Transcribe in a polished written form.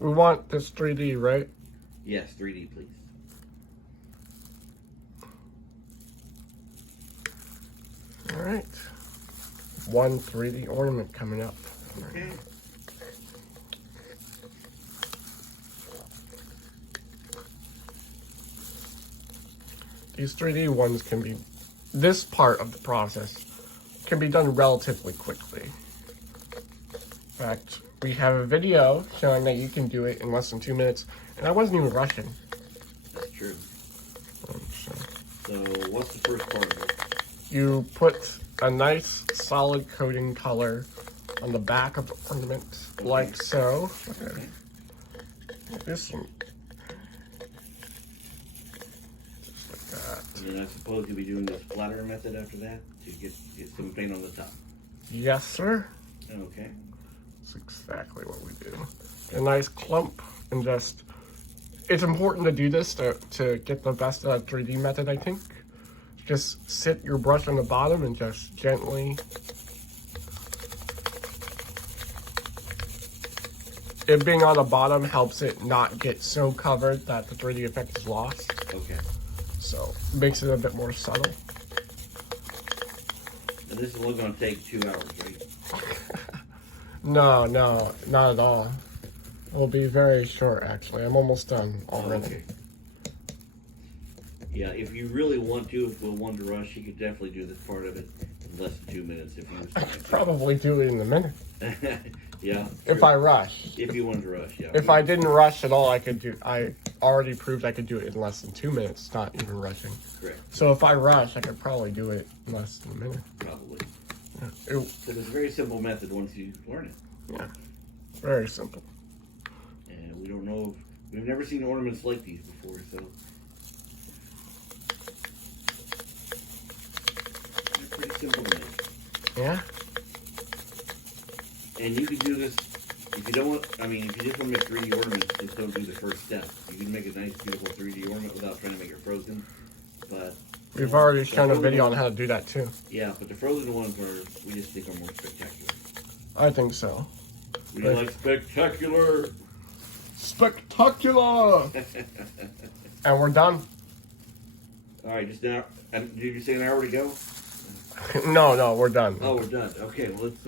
We want this 3D, right? Yes, 3D, please. All right. One 3D ornament coming up. Okay. These 3D ones can be, this part of the process can be done relatively quickly. In fact, we have a video showing that you can do it in less than 2 minutes, and I wasn't even rushing. That's true. So So, what's the first part of it? you put a nice solid coating color on the back of the ornament, like so. Okay. This one. Just like that. And then I suppose you'll be doing the splatter method after that to get some paint on the top. Yes, sir. Okay. That's exactly what we do. A nice clump, and just, it's important to do this to get the best of that 3D method, I think. Just sit your brush on the bottom and just gently. It being on the bottom helps it not get so covered that the 3D effect is lost. Okay. So, makes it a bit more subtle. And this is only going to take 2 hours, right? No, not at all. It'll be very short, actually. I'm almost done already. Okay. Yeah, if you really want to, if you want to rush, you could definitely do this part of it in less than 2 minutes if you was I trying could to. probably do it in a minute. Yeah. If true. I rush. If you wanted to rush, yeah. If I didn't rush at all, I already proved I could do it in less than 2 minutes, not even rushing. Correct. So if I rush, I could probably do it in less than a minute. Probably. Yeah, Because it's a very simple method once you learn it. yeah, very simple. And we don't know, we've never seen ornaments like these before, so. They're pretty simple to make. Yeah? And you can do this, if you don't want, if you just want to make 3D ornaments, just don't do the first step. You can make a nice, beautiful 3D ornament without trying to make it frozen. But We've already shown a video on how to do that too. yeah, but the frozen ones we just think are more spectacular. I think so. We like spectacular. Spectacular! And we're done. All right, just now. Did you say an hour to go? No, we're done. Oh, we're done. Okay, well, let's.